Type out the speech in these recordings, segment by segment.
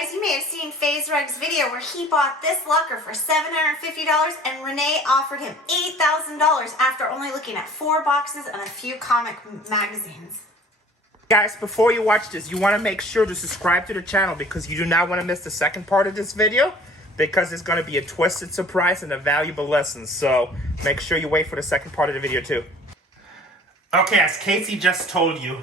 Guys, you may have seen FazeRug's video where he bought this locker for $750 and Renee offered him $8,000 after only looking at 4 boxes and a few comic magazines. Guys, before you watch this, you want to make sure to subscribe to the channel because you do not want to miss the second part of this video because it's going to be a twisted surprise and a valuable lesson. So make sure you wait for the second part of the video too. Okay, as Casey just told you,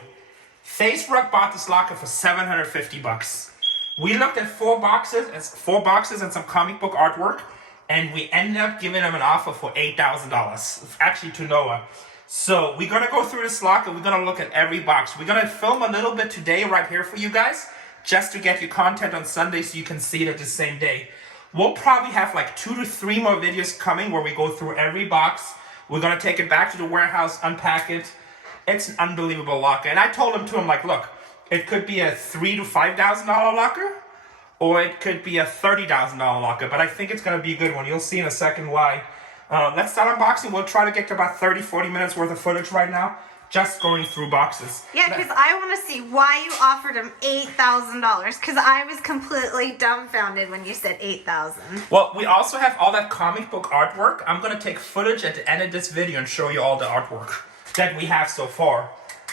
FazeRug bought this locker for $750. We looked at 4 boxes and some comic book artwork, and we ended up giving him an offer for $8,000, actually to Noah. So we're going to go through this locker. We're going to look at every box. We're going to film a little bit today right here for you guys, just to get you content on Sunday so you can see it the same day. We'll probably have like 2 to 3 more videos coming where we go through every box. We're going to take it back to the warehouse, unpack it. It's an unbelievable locker. And I told him, like, look, it could be a $3,000 to $5,000 locker, or it could be a $30,000 locker. But I think it's going to be a good one. You'll see in a second why. Let's start unboxing. We'll try to get to about 30-40 minutes worth of footage right now, just going through boxes. Yeah, because I want to see why you offered him $8,000, because I was completely dumbfounded when you said $8,000. Well, we also have all that comic book artwork. I'm going to take footage at the end of this video and show you all the artwork that we have so far.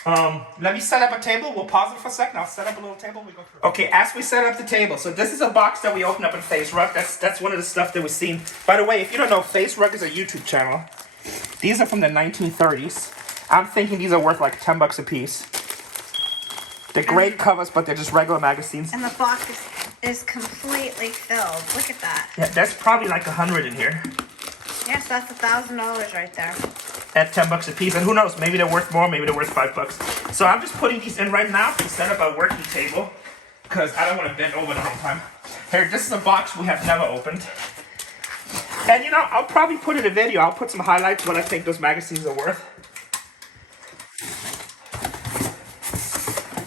Let me set up a table. We'll pause it for a second. I'll set up a little table. We go through. Okay, as we set up the table, so this is a box that we opened up in FazeRug. That's one of the stuff that we've seen. By the way, if you don't know, FazeRug is a YouTube channel. These are from the 1930s. I'm thinking these are worth like $10 a piece. They're great covers, but they're just regular magazines. And the box is completely filled. Look at that. Yeah, that's probably like 100 in here. Yes, that's $1,000 right there. At $10 a piece, and who knows, maybe they're worth more, maybe they're worth $5. So I'm just putting these in right now to set up a working table because I don't want to bend over the whole time. Here, this is a box we have never opened. And you know, I'll probably put in a video, I'll put some highlights what I think those magazines are worth.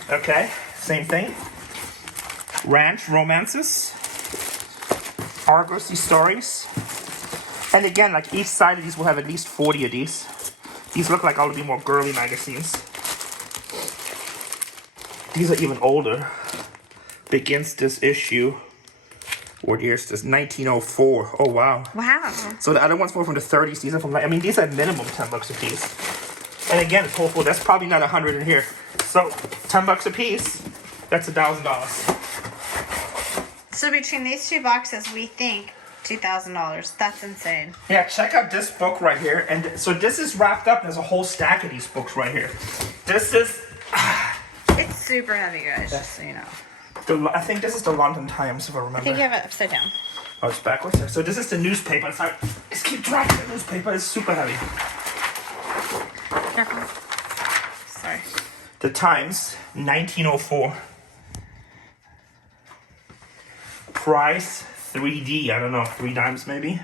Okay, same thing. Ranch Romances. Argosy Stories. And again, like each side of these will have at least 40 of these. These look like all the more girly magazines. These are even older. Begins this issue. What year is this? 1904. Oh, wow. Wow. So the other ones were from the 30s. These are from, I mean, these are minimum $10 a piece. And again, it's hopeful. That's probably not 100 in here. So $10 a piece, that's $1,000. So between these 2 boxes, we think $2,000. That's insane. Yeah, check out this book right here. And so this is wrapped up. There's a whole stack of these books right here. This is... It's super heavy, guys, just so you know. I think this is the London Times, if I remember. I think you have it upside down. Oh, it's backwards there. So this is the newspaper. It's like, just keep dragging the newspaper. It's super heavy. Careful. Sorry. The Times, 1904. Price, 3D. I don't know, 3 dimes maybe.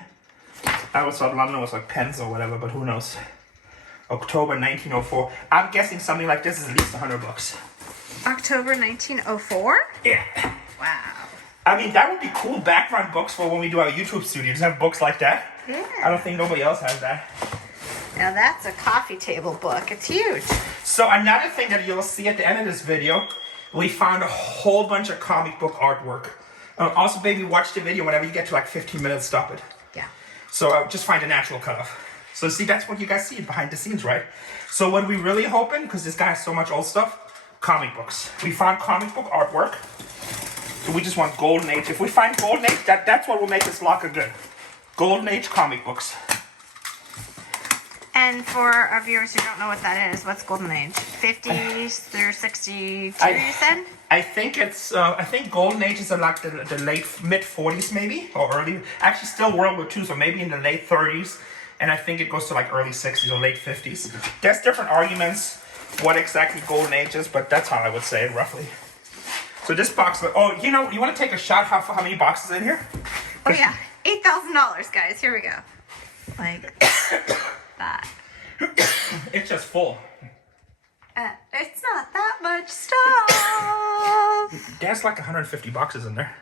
I always thought London was like pence or whatever, but who knows. October 1904. I'm guessing something like this is at least $100. October 1904? Yeah. Wow. I mean, that would be cool background books for when we do our YouTube studios. Have books like that. Yeah. I don't think nobody else has that. Now that's a coffee table book. It's huge. So another thing that you'll see at the end of this video, we found a whole bunch of comic book artwork. Also, baby, watch the video. Whenever you get to like 15 minutes, stop it. Yeah. So just find a natural cutoff. So see, that's what you guys see behind the scenes, right? So what we really hoping, because this guy has so much old stuff, comic books. We found comic book artwork. So we just want Golden Age. If we find Golden Age, that's what will make this locker good. Golden Age comic books. And for our viewers who don't know what that is, what's Golden Age? 50s through 62, you said? I think it's, I think Golden Age is in like the late, mid-40s maybe, or early, actually still World War II, so maybe in the late 30s, and I think it goes to like early 60s or late 50s. There's different arguments what exactly Golden Age is, but that's how I would say it roughly. So this box, oh, you know, you want to take a shot how many boxes in here? Oh yeah, $8,000, guys, here we go. Like that. It's just full. It's not that much stuff. There's like 150 boxes in there.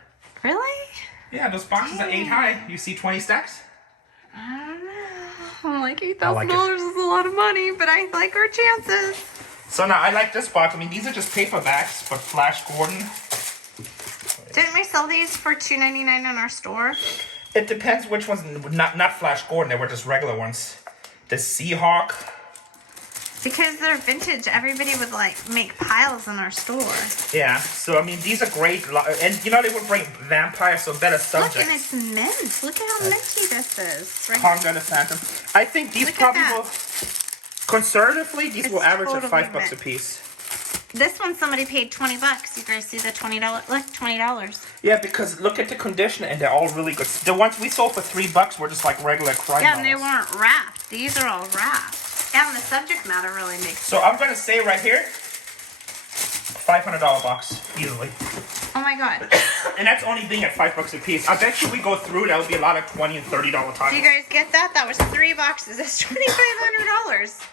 Really? Yeah, those boxes are 8 high. You see 20 stacks? I don't know. I'm like, $8,000 is a lot of money, but I like our chances. So now I like this box. I mean, these are just paper backs, but Flash Gordon. Didn't we sell these for $2.99 in our store? It depends which ones. Not Flash Gordon. They were just regular ones. The Seahawk. Because they're vintage, everybody would like make piles in our store. Yeah, so I mean, these are great. And you know, they would bring vampires, so better subjects. Look, and it's mint. Look at how minty this is. Right? Conga the Phantom. I think these probably will, conservatively, these will average at $5 a piece. This one somebody paid $20. You guys see the $20? Look, $20. Yeah, because look at the condition, and they're all really good. The ones we sold for $3 were just like regular crime Yeah, and they novels. weren't wrapped. These are all wrapped. And the subject matter really makes sense. So I'm gonna say right here, $500 box easily. Oh my god. And that's only being at $5 a piece. I bet you we go through, that would be a lot of $20 and $30 titles. Do you guys get that? That was 3 boxes. That's $2,500.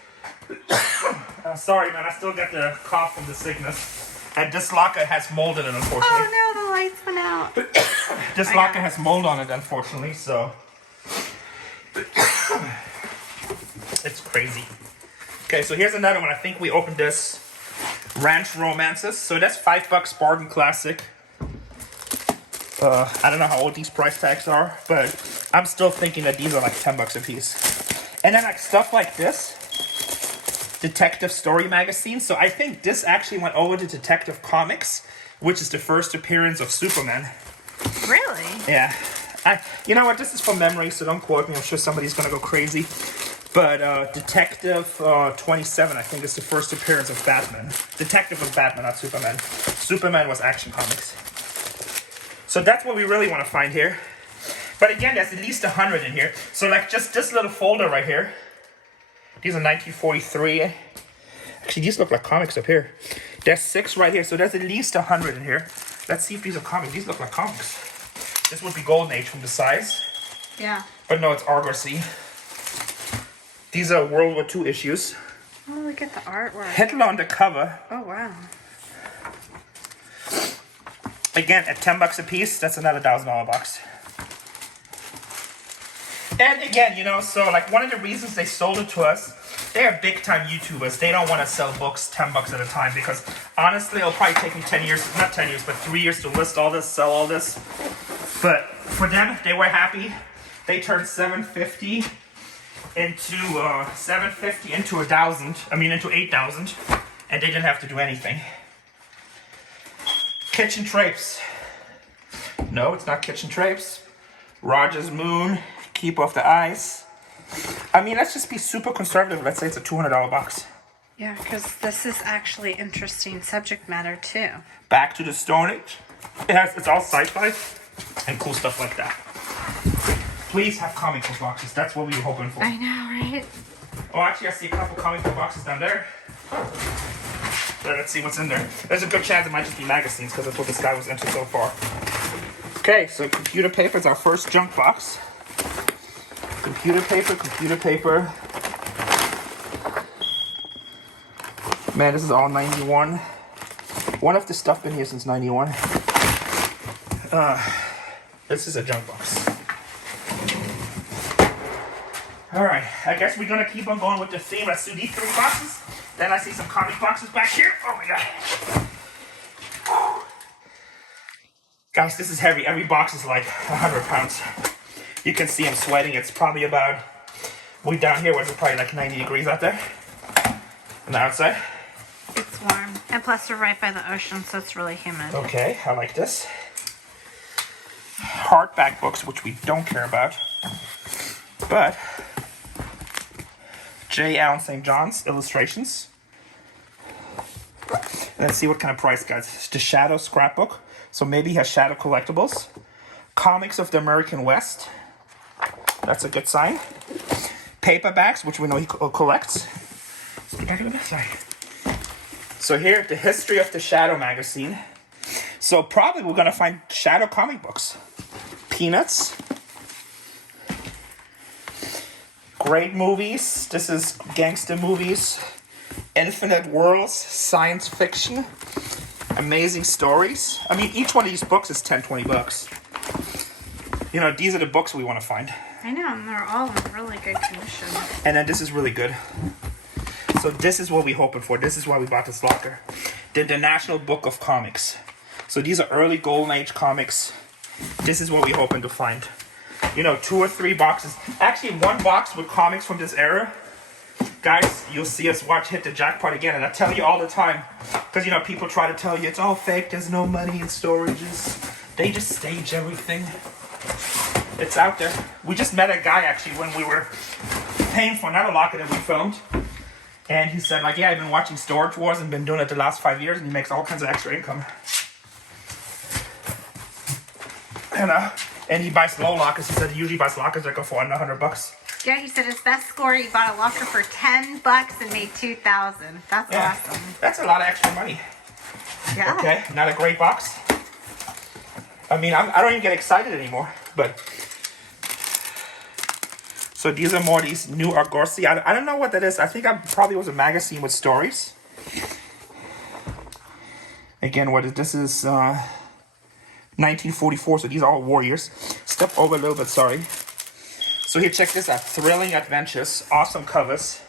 Sorry, man. I still got the cough from the sickness. And this locker has mold in it, unfortunately. Oh no, the lights went out. This locker has mold on it, unfortunately, so... It's crazy. Okay, so here's another one. I think we opened this. Ranch Romances. So that's $5 bargain classic. I don't know how old these price tags are, but I'm still thinking that these are like $10 a piece. And then like stuff like this. Detective Story Magazine. So I think this actually went over to Detective Comics, which is the first appearance of Superman. Really? Yeah. You know what? This is from memory, so don't quote me. I'm sure somebody's going to go crazy. But Detective 27, I think, is the first appearance of Batman. Detective was Batman, not Superman. Superman was Action Comics. So that's what we really want to find here. But again, there's at least 100 in here. So like just this little folder right here. These are 1943. Actually, these look like comics up here. There's 6 right here, so there's at least 100 in here. Let's see if these are comics. These look like comics. This would be Golden Age from the size. Yeah. But no, it's Argosy. These are World War II issues. Oh, look at the artwork. Hitler on the cover. Oh, wow. Again, at $10 a piece, that's another $1,000 box. And again, you know, so like one of the reasons they sold it to us, they're big time YouTubers. They don't want to sell books $10 at a time because honestly, it'll probably take them 10 years, not 10 years, but 3 years to list all this, sell all this. But for them, they were happy. They turned $750 into into 8,000, and they didn't have to do anything. Kitchen Drapes. No, it's not Kitchen Drapes. Roger's Moon. Keep Off the Ice. I mean, let's just be super conservative. Let's say it's a $200 box. Yeah, because this is actually interesting subject matter too. Back to the Stone Age. It's all sci-fi and cool stuff like that. Please have comic book boxes. That's what we were hoping for. I know, right? Oh, actually, I see a couple comic book boxes down there. So let's see what's in there. There's a good chance it might just be magazines because that's what this guy was into so far. Okay, so computer paper is our first junk box. Computer paper. Man, this is all 91. One of the stuff been here since 91. This is a junk box. Alright, I guess we're gonna keep on going with the theme. Let's do these 3 boxes. Then I see some comic boxes back here. Oh my god. Whew. Guys, this is heavy. Every box is like 100 pounds. You can see I'm sweating. It's probably about, way down here, which is probably like 90 degrees out there. On the outside. It's warm. And plus we're right by the ocean, so it's really humid. Okay, I like this. Hardback books, which we don't care about. But J. Allen St. John's illustrations. Let's see what kind of price, guys. It's the Shadow scrapbook. So maybe he has Shadow collectibles. Comics of the American West. That's a good sign. Paperbacks, which we know he collects. Sorry. So here, the History of the Shadow magazine. So probably we're gonna find Shadow comic books. Peanuts. Great movies. This is gangster movies. Infinite Worlds. Science fiction. Amazing stories. I mean, each one of these books is $10-$20. You know, these are the books we want to find. I know, and they're all in really good condition. And then this is really good. So this is what we're hoping for. This is why we bought this locker. The National Book of Comics. So these are early Golden Age comics. This is what we're hoping to find. You know, 2 or 3 boxes. Actually, 1 box with comics from this era. Guys, you'll see us watch Hit the Jackpot again. And I tell you all the time, because, you know, people try to tell you it's all fake. There's no money in storages. They just stage everything. It's out there. We just met a guy, actually, when we were paying for another locker that we filmed. And he said, like, yeah, I've been watching Storage Wars and been doing it the last 5 years. And he makes all kinds of extra income. And he buys low lockers. He said he usually buys lockers that go for under $100. Yeah, he said his best score, he bought a locker for $10 and made $2,000. That's awesome. That's a lot of extra money. Yeah. Okay, not a great box. I mean, I don't even get excited anymore. But so these are more these new Argosy. I don't know what that is. I think I probably was a magazine with stories. Again, what is this? Is 1944. So these are all warriors. Step over a little bit. Sorry. So here, check this out. Thrilling Adventures. Awesome covers.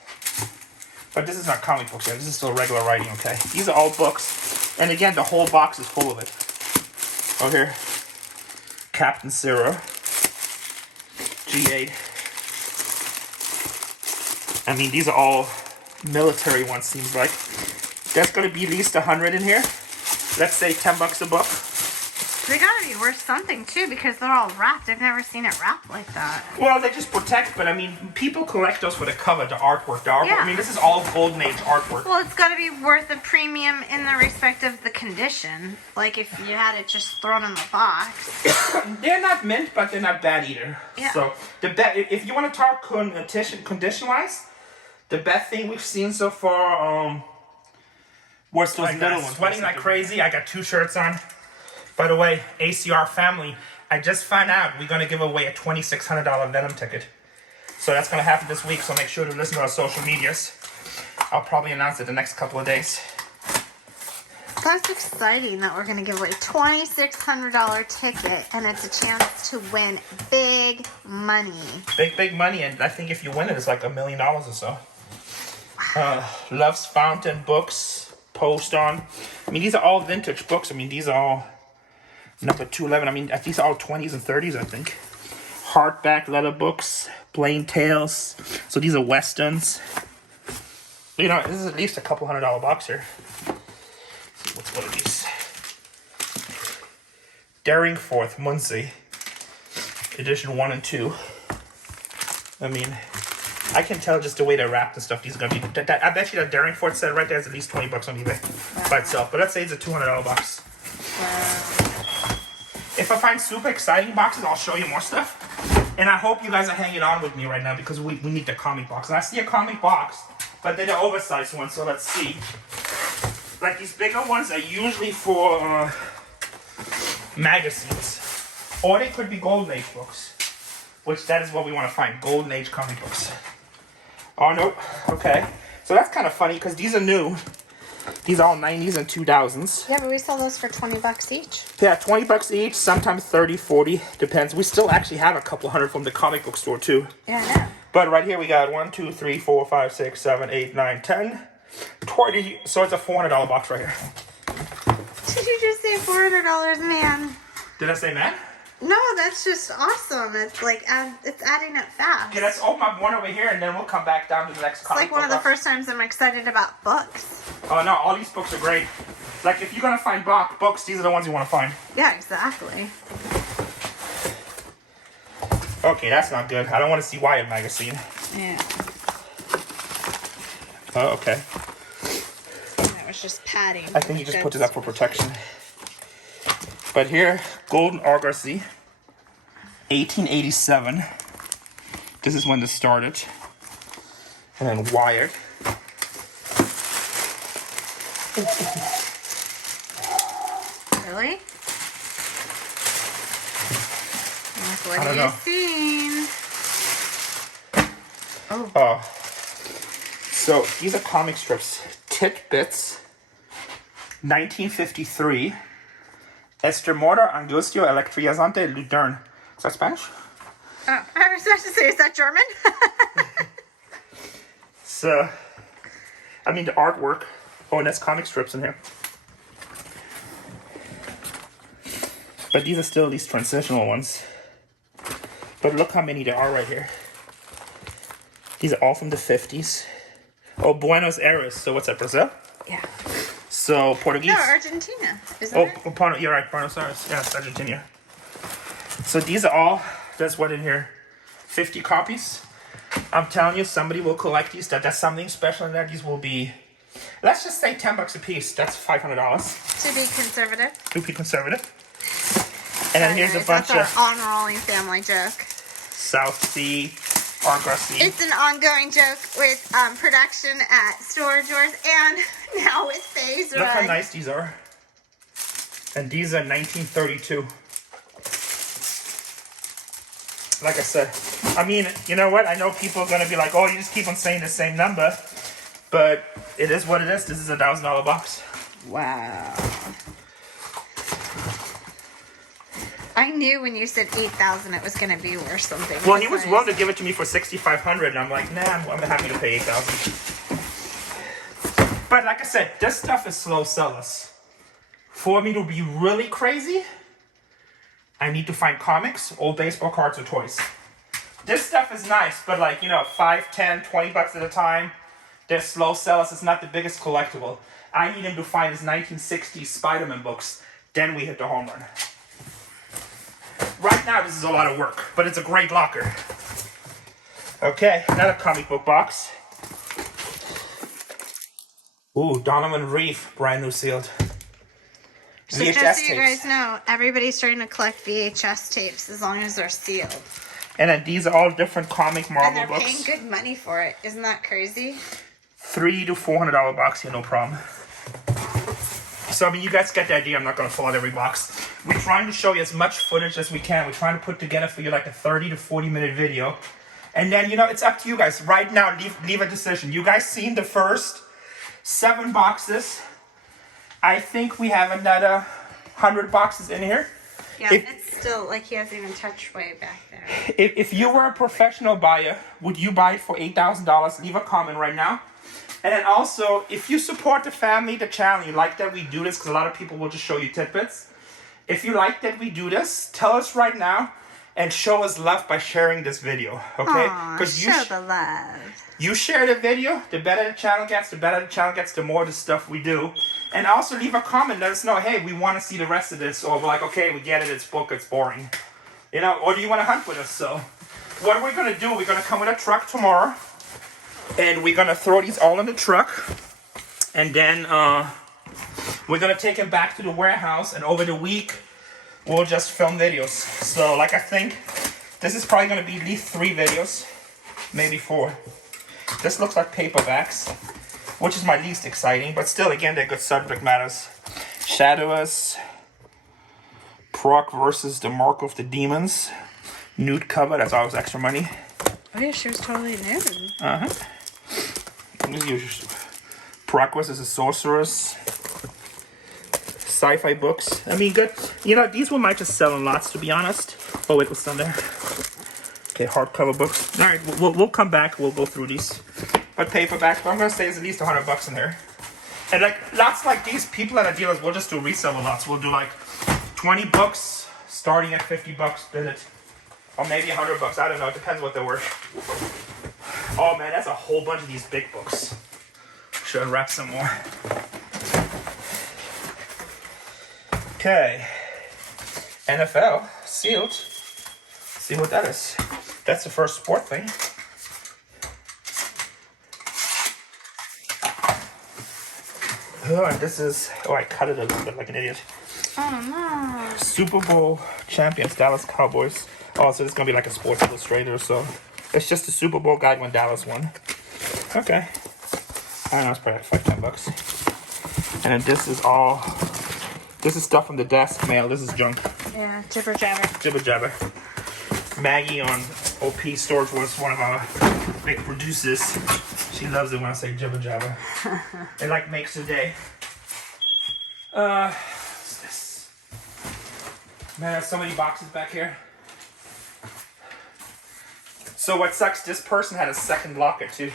But this is not comic books yet. This is still regular writing, okay? These are all books. And again, the whole box is full of it. Oh, here. Captain Zero. G8. I mean, these are all military ones, seems like. There's going to be at least 100 in here. Let's say $10 a book. They gotta be worth something too because they're all wrapped. I've never seen it wrapped like that. Well, they just protect, but I mean, people collect those for the cover, the artwork. Yeah. I mean, this is all Golden Age artwork. Well, it's gotta be worth a premium in the respect of the condition. Like if you had it just thrown in the box. They're not mint, but they're not bad either. Yeah. So if you want to talk condition-wise, the best thing we've seen so far was those little ones. Sweating like crazy. I got 2 shirts on. By the way, ACR family, I just found out we're going to give away a $2,600 Venom ticket. So that's going to happen this week, so make sure to listen to our social medias. I'll probably announce it the next couple of days. That's exciting that we're going to give away a $2,600 ticket, and it's a chance to win big money. Big money, and I think if you win it, it's like $1 million or so. Love's Fountain books, Post On. I mean, these are all vintage books. I mean, these are all number 211. I mean, these are all 20s and 30s, I think. Hardback leather books, Plain Tales. So these are Westerns. You know, this is at least a couple $100 box here. Let's see, what's one of these? Daringforth Muncie, edition 1 and 2. I mean, I can tell just the way they're wrapped and stuff. These are gonna be. I bet you that Daringforth set right there is at least $20 on eBay by itself. But let's say it's a $200 box. If I find super exciting boxes, I'll show you more stuff. And I hope you guys are hanging on with me right now because we need the comic box. And I see a comic box, but they're the oversized ones. So let's see. Like these bigger ones are usually for magazines, or they could be Golden Age books, which that is what we want to find. Golden Age comic books. Oh no. Okay. So that's kind of funny because these are new. These are all 90s and 2000s. Yeah, but we sell those for $20 each. Yeah, $20 each, sometimes 30, 40, depends. We still actually have a couple hundred from the comic book store too. Yeah, I know. But right here we got 1, 2, 3, 4, 5, 6, 7, 8, 9, 10, 20. So it's a $400 box right here. Did you just say $400, man? Did I say man? No, that's just awesome. It's like, it's adding up fast. Okay, let's open up one over here and then we'll come back down to the next comic It's like one of the first times I'm excited about books. Oh no, all these books are great. Like if you're gonna find books, these are the ones you want to find. Yeah, exactly. Okay, that's not good. I don't want to see Wyatt magazine. Yeah. Oh, okay. That was just padding. I think you just put it up for protection. But here, Golden Argosy, 1887. This is when this started. And then Wired. Really? What I have don't know. seen? Oh. So these are comic strips. Titbits, 1953. Estremora, Angustio, Electriazante, Ludern. Is that Spanish? Oh, I was about to say, is that German? So, I mean the artwork. Oh, and that's comic strips in here. But these are still these transitional ones. But look how many there are right here. These are all from the 50s. Oh, Buenos Aires. So what's that, Brazil? Yeah. So Portuguese. No, Argentina. Isn't it? You're right, Buenos Aires. Yeah, it's Argentina. So these are all, there's what in here? 50 copies. I'm telling you, somebody will collect these. That's something special in there. These will be, let's just say $10 a piece. That's $500. To be conservative. To be conservative. And then here's a bunch that's of our on-rolling family joke. South Sea, Argosy. It's an ongoing joke with production at storagewars and now with FazeRug. Look how nice these are. And these are 1932. Like I said, I mean, you know what? I know people are going to be like, oh, you just keep on saying the same number. But it is what it is. This is a $1,000 box. Wow. I knew when you said 8,000 it was going to be worth something. Well, he was willing to give it to me for $6,500, and I'm like, nah, I'm happy to pay $8,000. But like I said, this stuff is slow sellers. For me to be really crazy, I need to find comics, old baseball cards, or toys. This stuff is nice, but like, you know, $5, $10, $20 at a time. They're slow sellers. It's not the biggest collectible. I need him to find his 1960s Spider-Man books. Then we hit the home run. Right now, this is a lot of work, but it's a great locker. Okay, another comic book box. Ooh, Donovan Reef, brand new sealed. So VHS just so you tapes. guys know, everybody's starting to collect VHS tapes as long as they're sealed. And then these are all different comic And Marvel they're books. paying good money for it. Isn't that crazy? $300 to $400 box here, no problem. So, I mean, you guys get the idea. I'm not going to fill out every box. We're trying to show you as much footage as we can. We're trying to put together for you like a 30 to 40 minute video. And then, you know, it's up to you guys. Right now, leave a decision. You guys seen the first 7 boxes. I think we have another 100 boxes in here. Yeah, it's still like he hasn't even touched way back there. If you were a professional buyer, would you buy it for $8,000? Leave a comment right now. And then also, if you support the family, the channel, you like that we do this, because a lot of people will just show you tidbits. If you like that we do this, tell us right now and show us love by sharing this video, okay? Because show the love. You share the video, the better the channel gets, the more the stuff we do. And also leave a comment, let us know, hey, we want to see the rest of this, or we're like, okay, we get it, it's book, it's boring. You know, or do you want to hunt with us? So, what we're going to do, we're going to come with a truck tomorrow, and we're going to throw these all in the truck, and then we're going to take them back to the warehouse, and over the week, we'll just film videos. So, like, I think this is probably going to be at least 3 videos, maybe 4. This looks like paperbacks, which is my least exciting, but still, again, they're good subject matters. Shadowers, Proc versus the Mark of the Demons, nude cover, that's always extra money. Oh yeah, she was totally nude. Uh-huh. Proc versus the Sorceress. Sci-fi books. I mean, good. You know, these one might just sell in lots, to be honest. Oh, wait, what's on there? Okay, hardcover books. All right, we'll come back. We'll go through these. But paperback, but I'm going to say there's at least $100 in there. And like lots like these, people that are dealers, we'll just do reseller lots. We'll do like 20 books starting at $50, bid it. Or maybe $100. I don't know. It depends what they're worth. Oh man, that's a whole bunch of these big books. Should unwrap some more. Okay. NFL sealed. See what that is. That's the first sport thing. Oh, and this is... Oh, I cut it a little bit like an idiot. Oh no. Super Bowl champions, Dallas Cowboys. Oh, so this is going to be like a Sports Illustrated or so. It's just the Super Bowl guide when Dallas won. Okay. I don't know, it's probably like $5-10. And then this is all... This is stuff from the desk mail. This is junk. Yeah, jibber jabber. Jibber jabber. Maggie on OP Storage was one of our big producers. She loves it when I say jibber jabber. It like makes the day. What's this? Man, there's so many boxes back here. So what sucks, this person had a second locker too.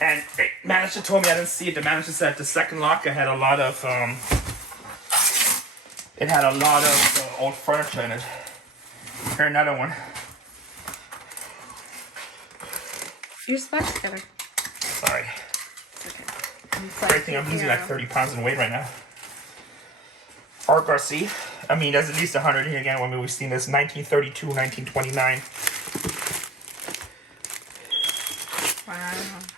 And the manager told me, I didn't see it, the manager said the second locker had a lot of, It had a lot of old furniture in it. Here, another one. Use the box cover. Sorry. Okay. Great thing, I'm losing like 30 pounds in weight right now. Art Garcia. I mean, there's at least 100 here again. When we've seen this, 1932, 1929. Wow.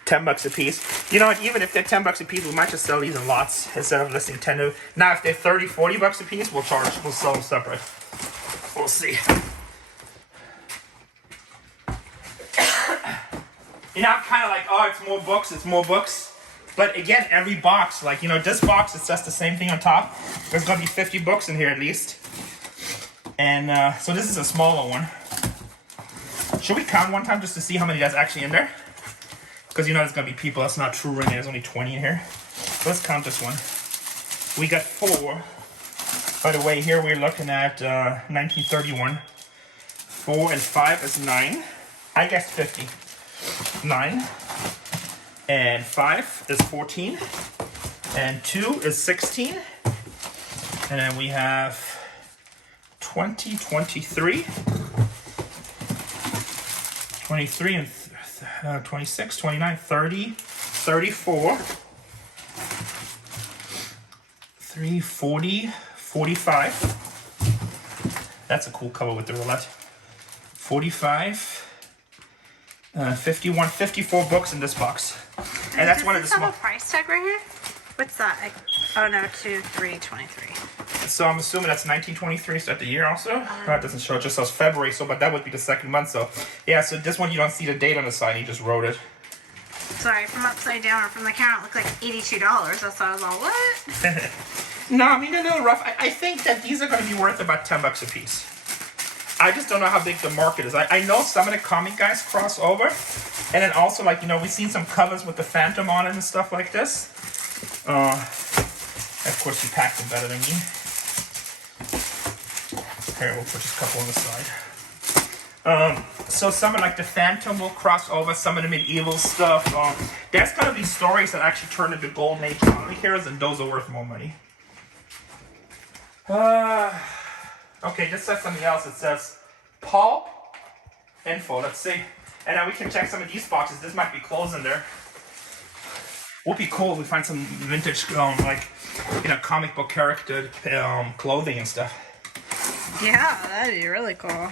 $10 a piece. You know what? Even if they're $10 a piece, we might just sell these in lots instead of listing 10 to. Now, if they're 30, 40 bucks a piece, we'll sell them separate. We'll see. You know, I'm kind of like, oh, it's more books. But again, every box, like, you know, this box, it's just the same thing on top. There's going to be 50 books in here at least. And so this is a smaller one. Should we count one time just to see how many that's actually in there? Because you know there's going to be people, that's not true, Renee. There's only 20 in here. So let's count this one. We got 4. By the way, here we're looking at 1931. 4 and 5 is 9. I guess 50. 9. And 5 is 14. And 2 is 16. And then we have 20, 23. 23 and 26, 29, 30, 34. 3, 40, 45. That's a cool cover with the roulette. 45. 51, 54 books in this box. And that's one of the small. Does this have a price tag right here? What's that? Oh no, 2323. So I'm assuming that's 1923. Is that the year also? No, it doesn't show. It just says February. So, but that would be the second month. So, yeah. So this one you don't see the date on the side. He just wrote it. Sorry, from upside down or from the camera, it looked like $82. That's why I was all, what? No, I mean they're a little rough. I think that these are going to be worth about $10 a piece. I just don't know how big the market is. I know some of the comic guys cross over. And then also, like, you know, we've seen some covers with the Phantom on it and stuff like this. Of course, you packed them better than me. Here, we'll put just a couple on the side. So some of, like, the Phantom will cross over, some of the medieval stuff. There's going to be stories that actually turn into Golden Age comic heroes, and those are worth more money. Okay, this says something else. It says Paul info. Let's see. And now we can check some of these boxes. This might be clothes in there. Would be cool if we find some vintage, like, you know, comic book character clothing and stuff. Yeah, that'd be really cool.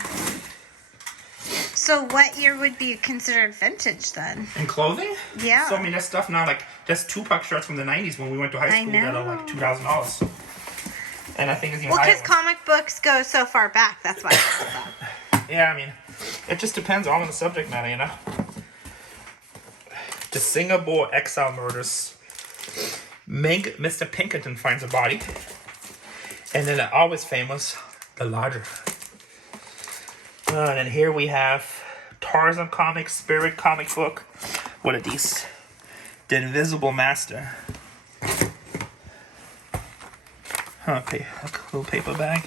So what year would be considered vintage then? In clothing? Yeah. So I mean, there's stuff now, like, there's Tupac shirts from the 90s when we went to high school that are like $2,000. And I think it's even higher. Well, because comic books go so far back, that's why I said that. Yeah, I mean, it just depends all on the subject matter, you know? The Singapore exile murders. Mr. Pinkerton finds a body. And then the always famous, the Lodger. And then here we have Tarzan Comics, Spirit comic book. What are these? The Invisible Master. Okay, a little paper bag.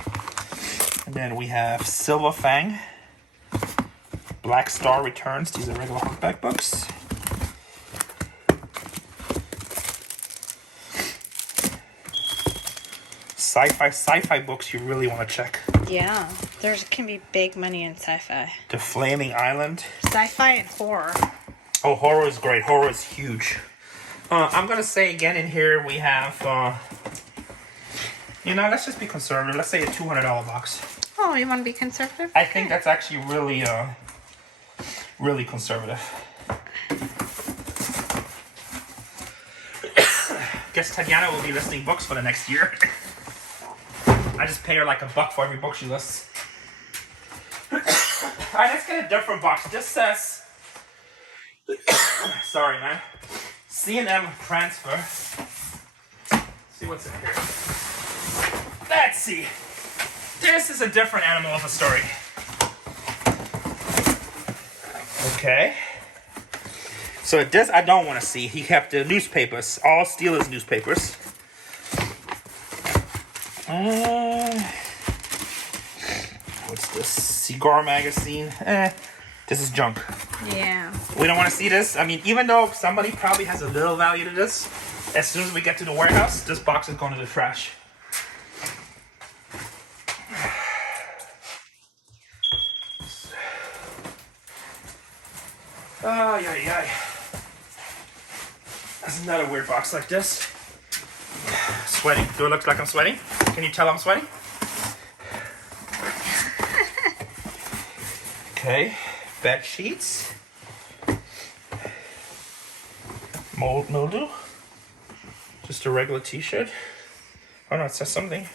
And then we have Silver Fang. Black Star Returns. These are regular hardback books. Sci-fi books you really want to check. Yeah, there can be big money in sci-fi. The Flaming Island. Sci-fi and horror. Oh, horror is great. Horror is huge. I'm going to say again in here we have, you know, let's just be conservative. Let's say a $200 box. Oh, you want to be conservative? I think that's actually really, really conservative. Guess Tatiana will be listing books for the next year. I just pay her like $1 for every book she lists. Alright, let's get a different box. This says, sorry man, C&M transfer. Let's see what's in here. Let's see. This is a different animal of a story. Okay. So this I don't want to see. He kept the newspapers, all Steelers newspapers. What's this? Cigar magazine. This is junk. Yeah. We don't want to see this. I mean, even though somebody probably has a little value to this, as soon as we get to the warehouse, this box is going to the trash. Oh, yeah. There's another weird box like this. Sweating. Do it look like I'm sweating? Can you tell I'm sweating? Okay. Bed sheets. Mildew. Just a regular t-shirt. Oh no, it says something.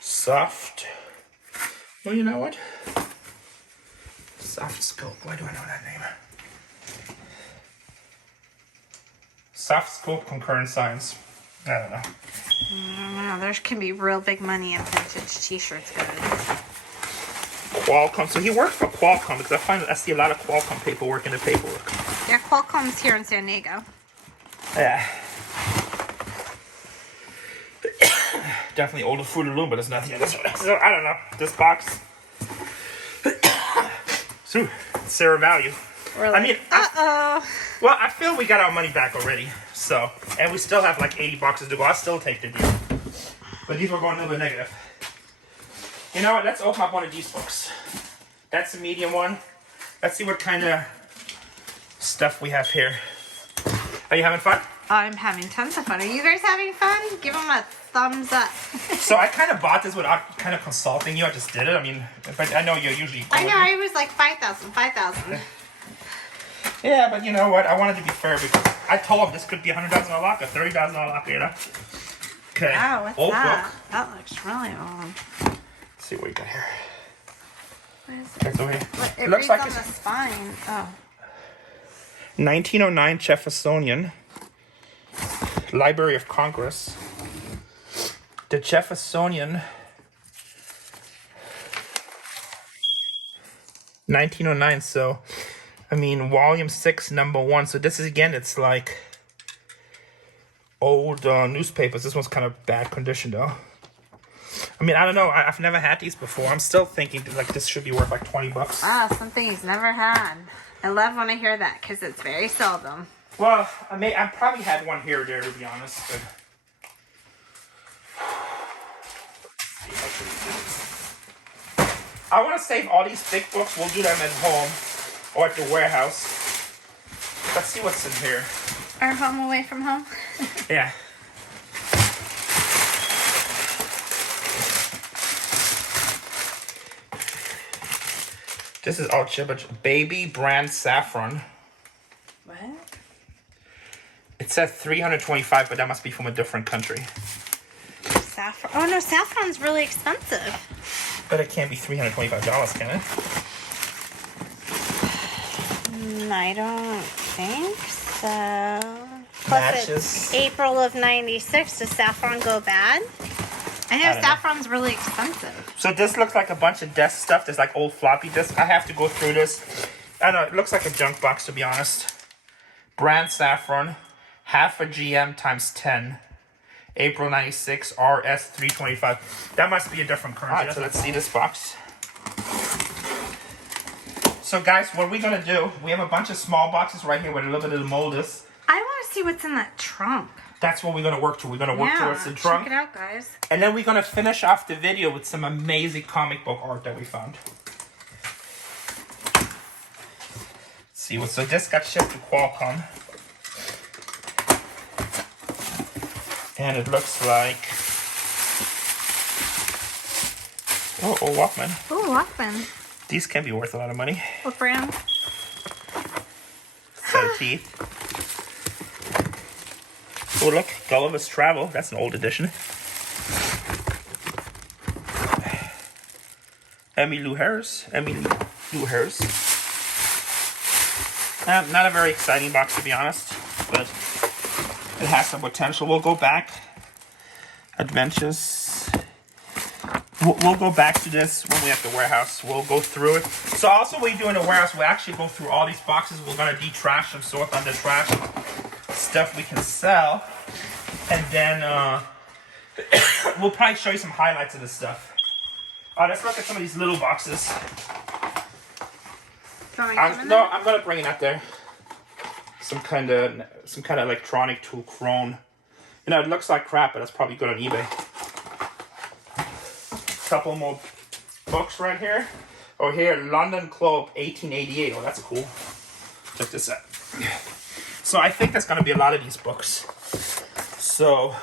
Soft. Well, you know what? Soft scope. Why do I know that name? Soft scope concurrent science. I don't know. I don't know. There can be real big money in vintage t-shirts, guys. Qualcomm. So he worked for Qualcomm because I see a lot of Qualcomm paperwork in the paperwork. Yeah, Qualcomm's here in San Diego. Yeah. Definitely older Fruit of the Loom, but there's nothing in this one. So I don't know. This box. So, zero value. Really? I mean, well, I feel we got our money back already. So, and we still have like 80 boxes to go. I'll still take the deal. But these were going a little bit negative. You know what? Let's open up one of these books. That's a medium one. Let's see what kind of stuff we have here. Are you having fun? I'm having tons of fun. Are you guys having fun? Give them a thumbs up. So I kind of bought this without kind of consulting you. I just did it. I mean, but I know you're usually. I know. I was like 5,000. Yeah, but you know what? I wanted to be fair because I told him this could be $100,000 locker, $30,000 locker, you know. Okay. Wow, what's old that? book. That looks really old. Let's see what we got here. What is it? That's over here. It looks reads like on it's the spine. Oh. 1909 Jeffersonian. Library of Congress. The Jeffersonian 1909, so I mean volume 6 number 1. So this is again, it's like old newspapers. This one's kind of bad condition though. I mean, I don't know. I've never had these before. I'm still thinking like this should be worth like $20. Wow, something he's never had. I love when I hear that because it's very seldom. Well, I probably had one here or there, to be honest. But... I want to save all these thick books. We'll do them at home or at the warehouse. Let's see what's in here. Our home away from home? Yeah. This is all gibberish. Baby brand saffron. What? It said 325, but that must be from a different country. Saffron. Oh no, saffron's really expensive. But it can't be $325, can it? I don't think so. Plus Matches. it's April of '96. Does saffron go bad? I know saffron's really expensive. So this looks like a bunch of desk stuff. There's like old floppy disks. I have to go through this. I don't know. It looks like a junk box, to be honest. Brand saffron. Half a GM times 10. April 96 RS 325. That must be a different currency. All right, so let's see this box. So guys, what we're going to do, we have a bunch of small boxes right here with a little bit of the mold is. I want to see what's in that trunk. That's what we're going to work to. We're going to work towards the trunk. Check it out, guys. And then we're going to finish off the video with some amazing comic book art that we found. Let's see what. So this got shipped to Qualcomm. And it looks like... Oh, Walkman. Oh, Walkman. These can be worth a lot of money. What brand? Set of teeth. Oh, look. Gulliver's Travel. That's an old edition. Emmylou Harris. Not a very exciting box, to be honest. But it has some potential. We'll go back. Adventures. We'll go back to this when we're at the warehouse. We'll go through it. So also what we do in the warehouse, we actually go through all these boxes. We're going to de-trash them, sort on the trash stuff we can sell. And then we'll probably show you some highlights of this stuff. Let's look at some of these little boxes. I'm going to bring it up there. Some kind of electronic tool, Crone. You know, it looks like crap, but that's probably good on eBay. Couple more books right here. Oh, here, London Club 1888. Oh, that's cool. Check this out. So I think there's going to be a lot of these books. So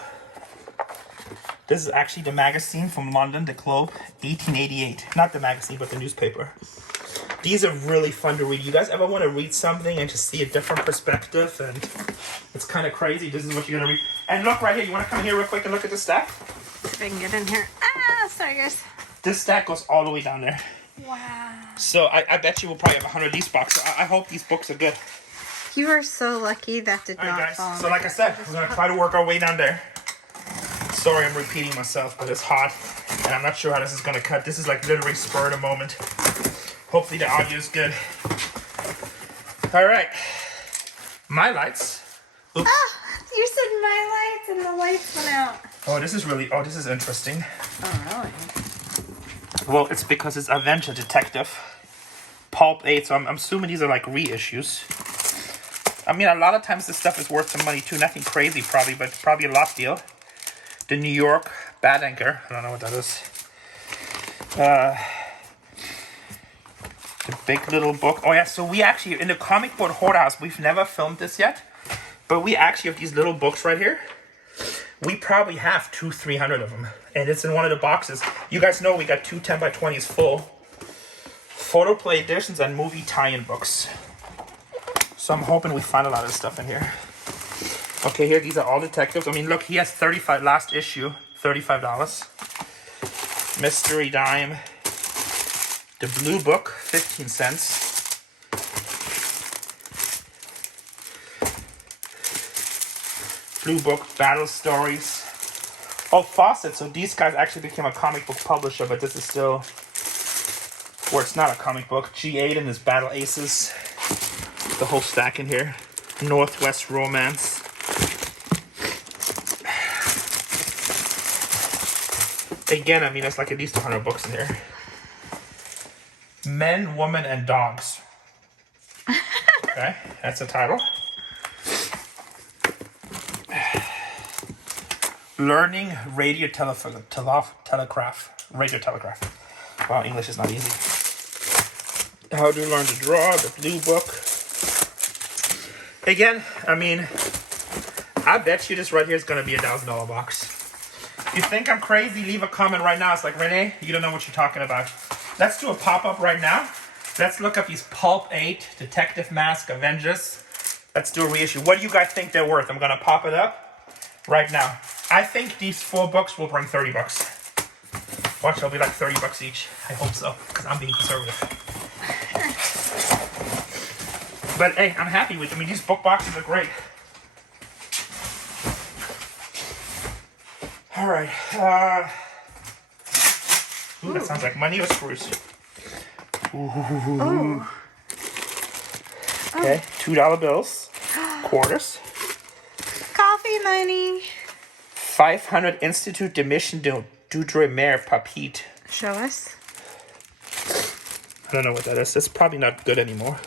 this is actually the magazine from London, the Globe, 1888. Not the magazine, but the newspaper. These are really fun to read. You guys ever want to read something and just see a different perspective? And it's kind of crazy. This is what you're going to read. And look right here. You want to come here real quick and look at the stack? If I can get in here. Ah, sorry guys. This stack goes all the way down there. Wow. So I bet you we'll probably have 100 of these boxes. I hope these books are good. You are so lucky that did All not right, fall. guys. So like I said, we're going to try to work our way down there. Sorry I'm repeating myself, but it's hot. And I'm not sure how this is going to cut. This is like literally spur of the moment. Hopefully the audio is good. All right. My lights. Oops. Ah, you said my lights and the lights went out. Oh, this is interesting. Oh, really? Well, it's because it's Avenger Detective. Pulp 8, so I'm assuming these are like reissues. I mean, a lot of times this stuff is worth some money too. Nothing crazy probably, but probably a lot deal. The New York Bad Anchor. I don't know what that is. The Big Little Book. Oh yeah, so we actually, in the comic book hoard house, we've never filmed this yet. But we actually have these little books right here. We probably have 200-300 of them. And it's in one of the boxes. You guys know we got 2 10x20s full. Photo play editions and movie tie-in books. So I'm hoping we find a lot of stuff in here. Okay, here, these are all detectives. I mean, look, he has 35, last issue, $35. Mystery Dime. The Blue Book, 15 cents. Blue Book, Battle Stories. Oh, Fawcett. So these guys actually became a comic book publisher, but this is still, or it's not a comic book. G8 and his Battle Aces. The whole stack in here. Northwest Romance. Again, I mean, there's like at least 100 books in here. Men, Women, and Dogs. Okay, that's the title. Learning Radio Telegraph. Radio Telegraph. Wow, English is not easy. How to Learn to Draw, the Blue Book. Again, I mean, I bet you this right here is going to be a $1,000 box. If you think I'm crazy, leave a comment right now. It's like, Renee, you don't know what you're talking about. Let's do a pop-up right now. Let's look up these Pulp 8, Detective Mask, Avengers. Let's do a reissue. What do you guys think they're worth? I'm going to pop it up right now. I think these 4 books will bring 30 bucks. Watch, it'll be like 30 bucks each. I hope so, because I'm being conservative. But hey, I'm happy with them. I mean, these book boxes are great. All right. Ooh, that sounds like money or screws. Ooh. Okay, $2 bills, quarters. Coffee money. 500 Institut de Mission d'Outre-mer Papite. Show us. I don't know what that is. It's probably not good anymore.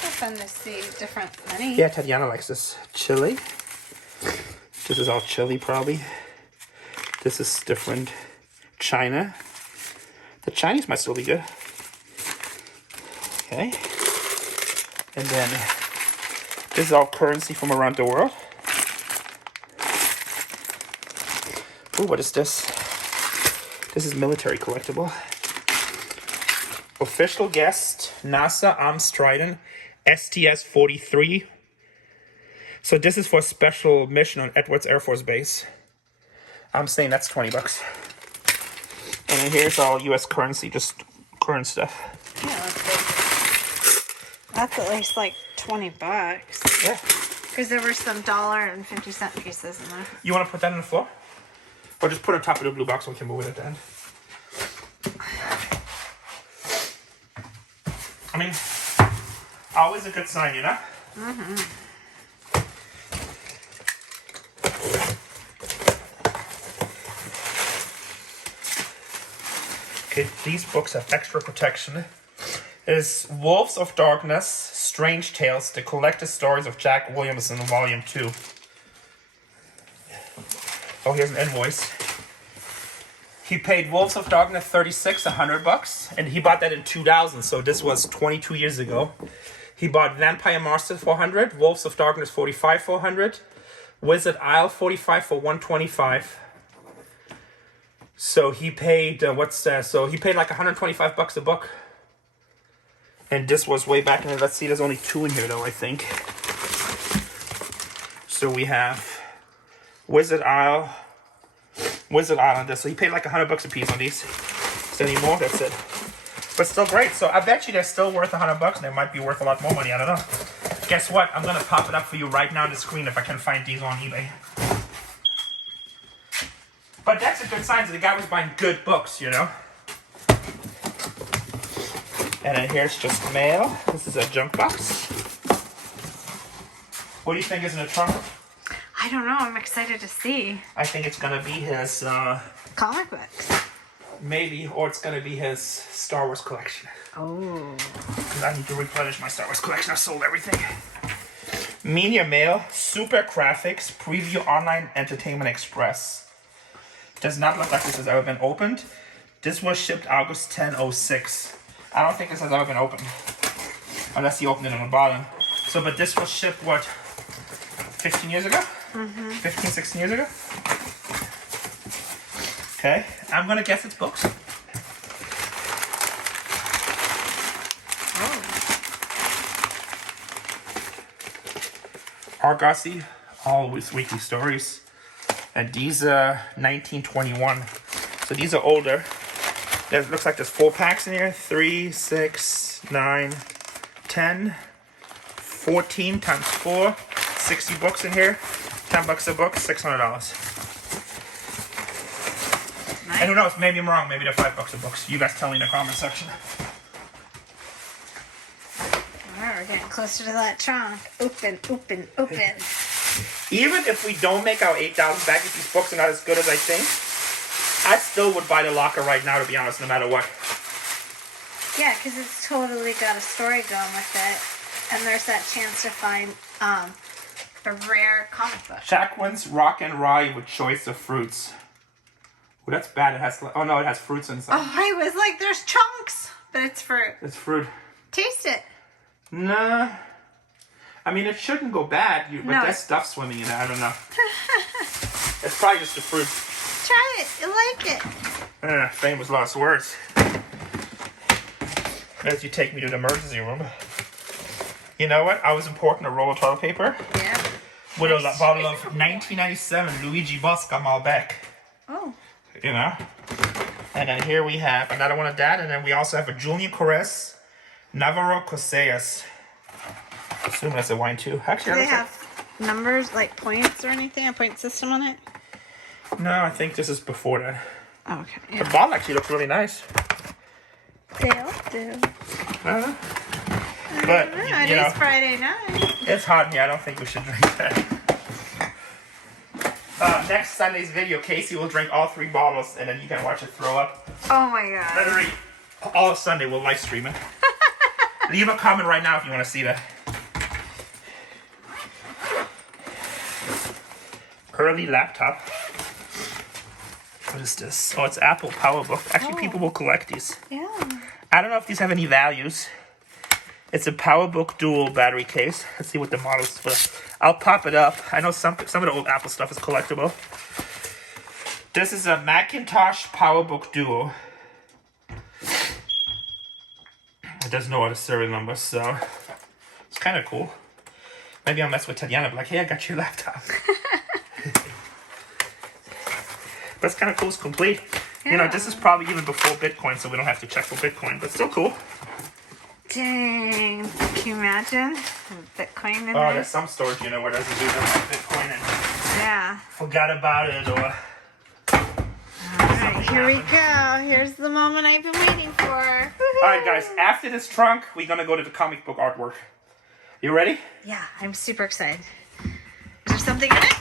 So fun to see different money. Yeah, Tatiana likes this. Chili. This is all chili, probably. This is different. China. The Chinese might still be good. Okay. And then this is all currency from around the world. Ooh, what is this? This is military collectible. Official guest, NASA Armstrong STS-43. So this is for a special mission on Edwards Air Force Base. I'm saying that's 20 bucks. And then here's all U.S. currency, just current stuff. Yeah, that's at least like 20 bucks. Yeah. Because there were some $1.50 pieces in there. You want to put that on the floor? Or just put it on top of the blue box so we can move it at the end. I mean, always a good sign, you know? Mm-hmm. Okay, these books have extra protection. Is Wolves of Darkness, Strange Tales, The Collected Stories of Jack Williamson, Volume 2. Oh, here's an invoice. He paid Wolves of Darkness 36, $100, and he bought that in 2000. So this was 22 years ago. He bought Vampire Masters for 100, Wolves of Darkness 45 for 100, Wizard Isle 45 for 125. So he paid what's that? So he paid like $125 a book. And this was way back in. Let's see, there's only 2 in here though, I think. So we have Wizard Isle on this. So he paid like $100 a piece on these. Is there any more? That's it. But still great. So I bet you they're still worth $100 and they might be worth a lot more money. I don't know. Guess what? I'm gonna pop it up for you right now on the screen if I can find these on eBay. But that's a good sign that the guy was buying good books, you know. And then here's just mail. This is a junk box. What do you think is in the trunk? I don't know. I'm excited to see. I think it's gonna be his Comic books. maybe, or it's gonna be his Star Wars collection. Oh. Because I need to replenish my Star Wars collection. I sold everything. Media Mail, Super Graphics, Preview Online Entertainment Express. Does not look like this has ever been opened. This was shipped August 10/06. I don't think this has ever been opened. Unless he opened it on the bottom. So, but this was shipped, what, 15 years ago? 15, 16 years ago? Okay, I'm gonna guess it's books. Argosy, always weekly stories. And these are 1921. So these are older. There looks like there's 4 packs in here. 3, 6, 9, 10, 14 times 4. 60 books in here. $10 a book, $600. Nice. And who knows, maybe I'm wrong. Maybe they're $5 a book. You guys tell me in the comment section. Alright, we're getting closer to that trunk. Open. Even if we don't make our $8 back, if these books are not as good as I think, I still would buy the locker right now, to be honest, no matter what. Yeah, because it's totally got a story going with it. And there's that chance to find a rare comic book. Chacwin's Rock and Rye with choice of fruits. Oh, that's bad. It has, oh no, it has fruits inside. Oh, I was like, there's chunks, but it's fruit. It's fruit. Taste it. Nah. I mean, it shouldn't go bad, but No. there's stuff swimming in it. I don't know. It's probably just the fruit. Try it. You like it. Famous last words. As you take me to the emergency room. You know what? I was importing a roll of toilet paper. Yeah. With a bottle of 1997 Luigi Bosca Malbec. Oh. You know? And then here we have another one of that. And then we also have a Julian Corres Navarro Coseas. I assume that's a wine too. Actually, Do they that looks have numbers, like points or anything? A point system on it? like... No, I think this is before that. Oh, okay. The Yeah. bottle actually looks really nice. They all do. But, It you know, is Friday night. it's hot in here. I don't think we should drink that. Next Sunday's video, Casey will drink all 3 bottles, and then you can watch it throw up. Oh my god. Literally, all of Sunday we'll live stream it. Leave a comment right now if you want to see that. Early laptop. What is this? Oh, it's Apple Powerbook. Actually, people will collect these. Yeah. I don't know if these have any values. It's a Powerbook Duo battery case. Let's see what the model is for. I'll pop it up. I know some of the old Apple stuff is collectible. This is a Macintosh Powerbook Duo. It doesn't know what a serial number, so it's kind of cool. Maybe I'll mess with Tatiana, be like, hey, I got your laptop. But it's kind of cool, it's complete. Yeah. You know, this is probably even before Bitcoin, so we don't have to check for Bitcoin, but still cool. Dang. Can you imagine? Bitcoin in Oh, there? there's some stores, you know, where there's a dude that has Bitcoin and Yeah. forgot about it, or... Alright, here we go. Here's the moment I've been waiting for. Alright, guys, after this trunk, we're gonna go to the comic book artwork. You ready? Yeah, I'm super excited. Is there something in it?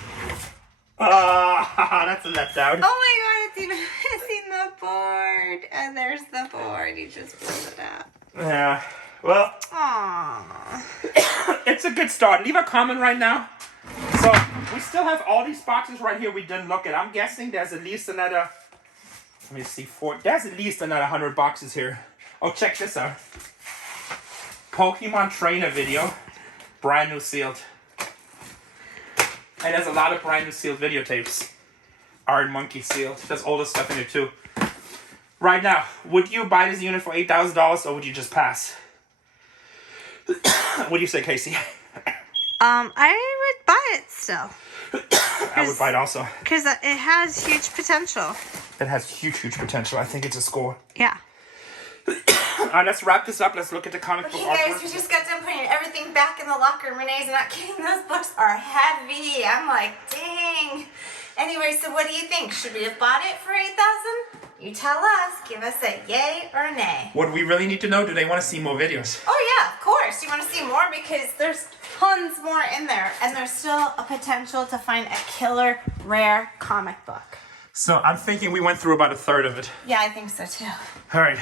That's a letdown. Oh my god, it's in the board. And there's the board. You just pulled it out. Yeah, well, Aww. it's a good start. Leave a comment right now. So, we still have all these boxes right here we didn't look at. I'm guessing there's at least another Let me see. There's at least another 100 boxes here. Oh, check this out. Pokemon Trainer video. Brand new sealed. And there's a lot of brand new sealed videotapes. Iron Monkey sealed. There's older stuff in here too. Right now, would you buy this unit for $8,000 or would you just pass? What do you say, Casey? I would buy it still. I would buy it also. Because it has huge potential. It has huge potential. I think it's a score. Yeah. Let's wrap this up. Let's look at the comic book Okay, artwork. guys, we just got done putting everything back in the locker. Renee's not kidding. Those books are heavy. I'm like, dang. Anyway, so what do you think? Should we have bought it for $8,000? You tell us. Give us a yay or a nay. What do we really need to know? Do they want to see more videos? Oh, yeah, of course. You want to see more because there's tons more in there. And there's still a potential to find a killer, rare comic book. So I'm thinking we went through about a third of it. Yeah, I think so, too. All right.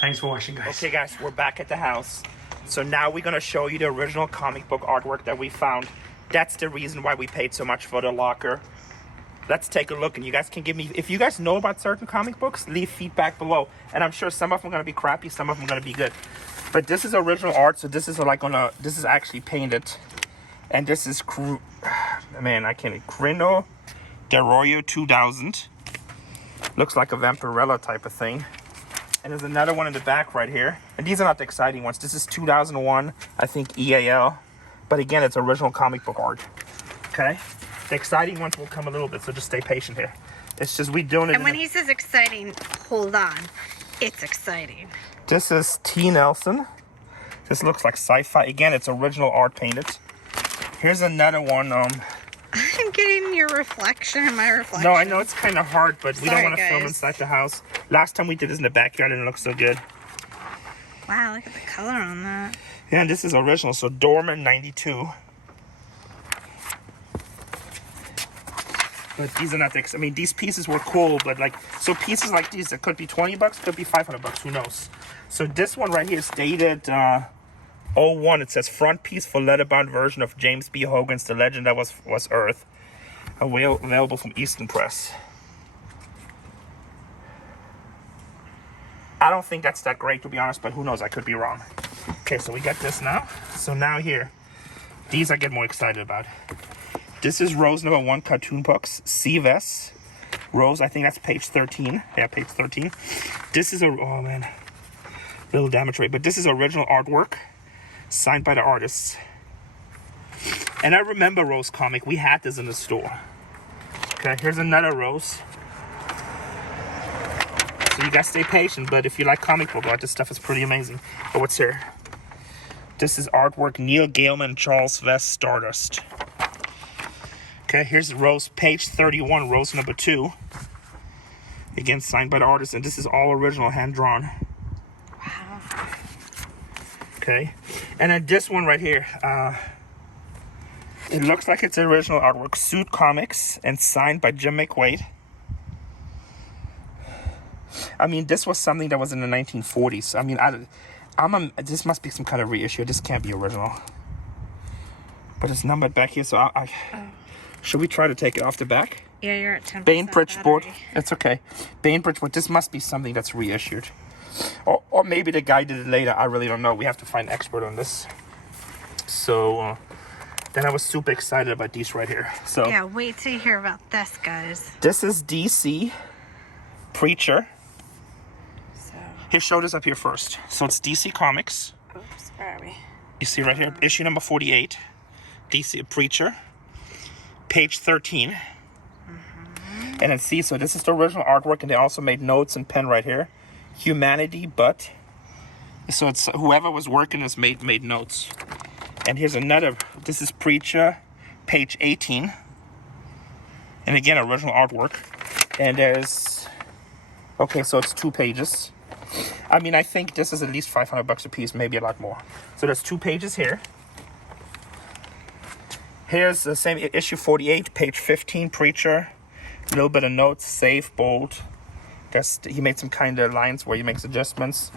Thanks for watching, guys. Okay, guys, we're back at the house. So now we're going to show you the original comic book artwork that we found. That's the reason why we paid so much for the locker. Let's take a look, and you guys can give me, if you guys know about certain comic books, leave feedback below. And I'm sure some of them are going to be crappy, some of them are going to be good. But this is original art, so this is like this is actually painted. And this is, man, I can't, Crino Darrell 2000. Looks like a Vampirella type of thing. And there's another one in the back right here. And these are not the exciting ones. This is 2001, I think EAL. But again, it's original comic book art. Okay? The exciting ones will come a little bit, so just stay patient here. It's just we doing it. And when he says exciting, hold on. It's exciting. This is T. Nelson. This looks like sci-fi. Again, it's original art painted. Here's another one. I'm getting your reflection in my reflection. No, I know it's kind of hard, but we don't want to film guys. inside the house. Last time we did this in the backyard, and it looked so good. Wow, look at the color on that. Yeah, and this is original, so Dorman 92. But these are not the, I mean, these pieces were cool, but like, so pieces like these, it could be $20, could be $500, who knows? So this one right here is dated 01. It says front piece for letterbound version of James B. Hogan's The Legend That Was Earth. Available from Easton Press. I don't think that's that great, to be honest, but who knows? I could be wrong. Okay, so we got this now. So now here, these I get more excited about. This is Rose number 1 cartoon books, CVS. Rose, I think that's page 13. Yeah, page 13. This is oh man, little damage rate, but this is original artwork, signed by the artists. And I remember Rose comic. We had this in the store. Okay, here's another Rose. So you guys stay patient, but if you like comic book art, this stuff is pretty amazing. But what's here? This is artwork, Neil Gaiman, Charles Vess, Stardust. Okay, here's Rose, page 31, Rose number 2. Again, signed by the artist, and this is all original, hand-drawn. Wow. Okay, and then this one right here, it looks like it's original artwork, Suit Comics, and signed by Jim McQuaid. I mean, this was something that was in the 1940s. I mean, this must be some kind of reissue. This can't be original. But it's numbered back here, so should we try to take it off the back? Yeah, you're at 10%. Bainbridge board. It's okay. Bainbridge board. This must be something that's reissued. Or maybe the guy did it later. I really don't know. We have to find an expert on this. So, then I was super excited about these right here. So yeah, wait till you hear about this, guys. This is DC Preacher. So, Here, show this up here first. So it's DC Comics. oops, where are we? You see right here, issue number 48. DC Preacher. Page 13. And then see, so this is the original artwork, and they also made notes and pen right here. Humanity, but. So it's whoever was working this made notes. And here's another, this is Preacher, page 18. And again, original artwork. And there's, okay, so it's 2 pages. I mean, I think this is at least $500 a piece, maybe a lot more. So there's 2 pages here. Here's the same issue 48, page 15, Preacher. A little bit of notes, save, bold. He made some kind of lines where he makes adjustments.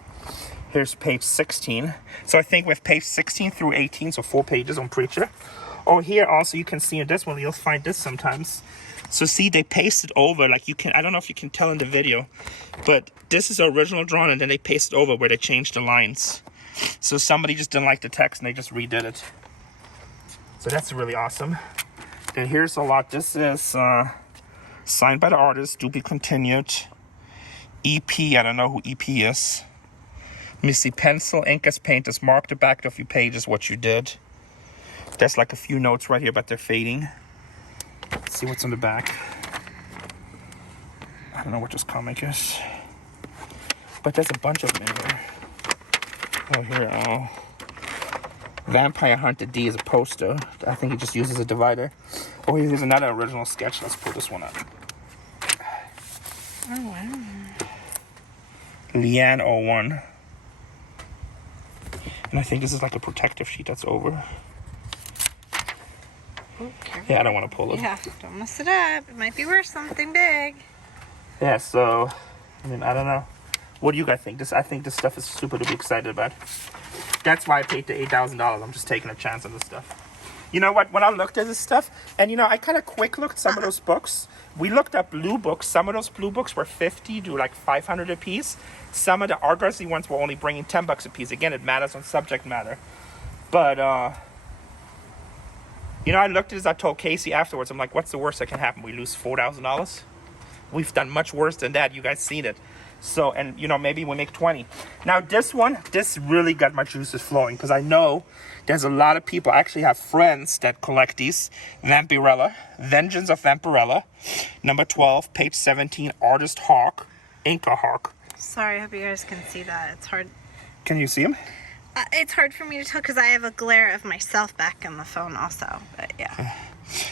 Here's page 16. So I think with page 16 through 18, so 4 pages on Preacher. Oh, here also you can see in this one, you'll find this sometimes. So see, they pasted over, like you can, I don't know if you can tell in the video, but this is original drawn and then they pasted over where they changed the lines. So somebody just didn't like the text and they just redid it. So that's really awesome. Then here's a lot. This is signed by the artist, to be continued. EP, I don't know who EP is. Let me see, pencil, ink as paint as mark the back of a few pages what you did. There's like a few notes right here, but they're fading. Let's see what's on the back. I don't know what this comic is. But there's a bunch of them in here. Oh, here, Vampire Hunter D is a poster. I think he just uses a divider. Oh, here's another original sketch. Let's pull this one up. Oh, wow. Leanne 01. And I think this is like a protective sheet that's over. Ooh, yeah, I don't want to pull it. Yeah, don't mess it up. It might be worth something big. Yeah, so, I mean, I don't know. What do you guys think? I think this stuff is super to be excited about. That's why I paid the $8,000. I'm just taking a chance on this stuff. You know what? When I looked at this stuff, and you know, I kind of quick looked some of those books. We looked up blue books. Some of those blue books were 50 to like 500 a piece. Some of the Argosy ones were only bringing $10 a piece. Again, it matters on subject matter. But, you know, I looked at this. I told Casey afterwards, I'm like, what's the worst that can happen? We lose $4,000? We've done much worse than that. You guys seen it. So, and you know, maybe we make 20. Now this one, this really got my juices flowing because I know there's a lot of people. I actually have friends that collect these. Vampirella, Vengeance of Vampirella, number 12, page 17, Artist Hawk, Inca Hawk. Sorry, I hope you guys can see that. It's hard. Can you see him? It's hard for me to tell because I have a glare of myself back in the phone also. But yeah.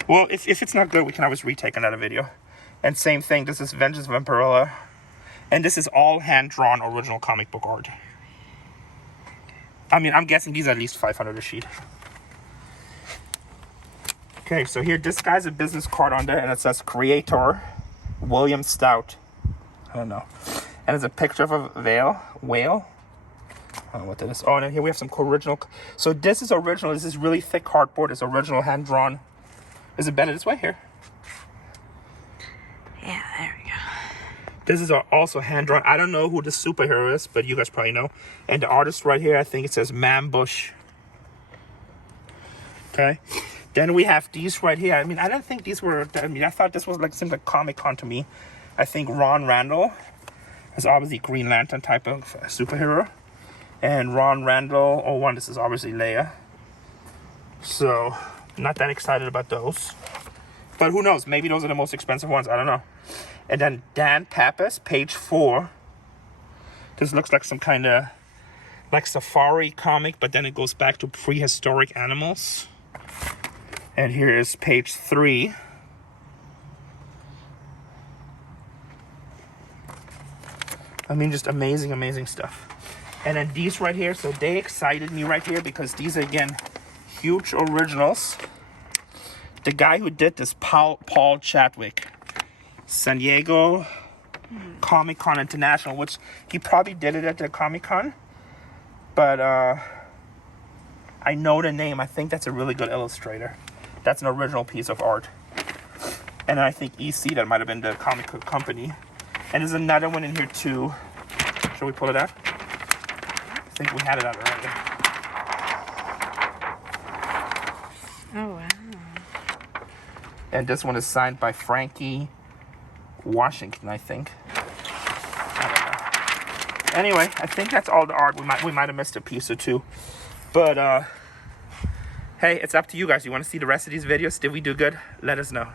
Well, if it's not good, we can always retake another video. And same thing, this is Vengeance of Vampirella. And this is all hand-drawn original comic book art. I mean, I'm guessing these are at least 500 a sheet. Okay, so here, this guy's a business card on there, and it says Creator, William Stout. I don't know. And it's a picture of a whale. I don't know what that is. Oh, and then here we have some original. So this is original. This is really thick cardboard. It's original, hand-drawn. Is it better this way? Here. Yeah, there we go. This is also hand-drawn. I don't know who the superhero is, but you guys probably know. And the artist right here, I think it says Man Bush. Okay. Then we have these right here. I mean, I don't think these were... I mean, I thought this was like something like Comic-Con to me. I think Ron Randall is obviously Green Lantern type of superhero. And Ron Randall 01, this is obviously Leia. So, not that excited about those. But who knows? Maybe those are the most expensive ones. I don't know. And then Dan Pappas, page 4. This looks like some kind of like safari comic, but then it goes back to prehistoric animals. And here is page 3. I mean, just amazing, amazing stuff. And then these right here, so they excited me right here because these are, again, huge originals. The guy who did this, Paul Chadwick. San Diego Comic-Con International, which he probably did it at the Comic-Con. But I know the name. I think that's a really good illustrator. That's an original piece of art. And I think EC, that might have been the comic company. And there's another one in here too. Shall we pull it out? I think we had it out already. Oh, wow. And this one is signed by Frankie Washington, I think. I don't know. Anyway, I think that's all the art. We might have missed a piece or two. But, hey, it's up to you guys. You want to see the rest of these videos? Did we do good? Let us know.